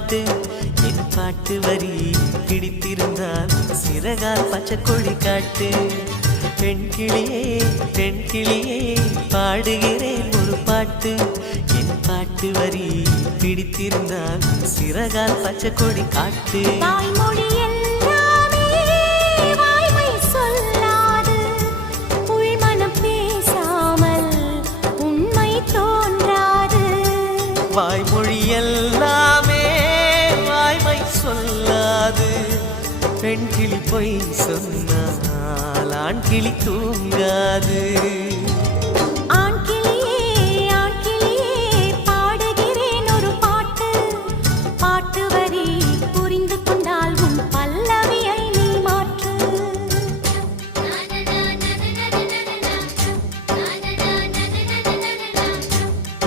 பாட்டு என் பாட்டு வரி பிடித்திருந்தால் சிறகால் பச்சை கொடி காட்டு பெண் கிளியே பாடுகிறேன் ஒரு பாட்டு என் பாட்டு வரி பிடித்திருந்தால் சிறகால் பச்சை கொடி காட்டு வாய்மொழி எல்லாமே வாய்மை சொல்லாது பெண் கிளி பொய் சொன்னால் ஆண் கிளி தூங்காது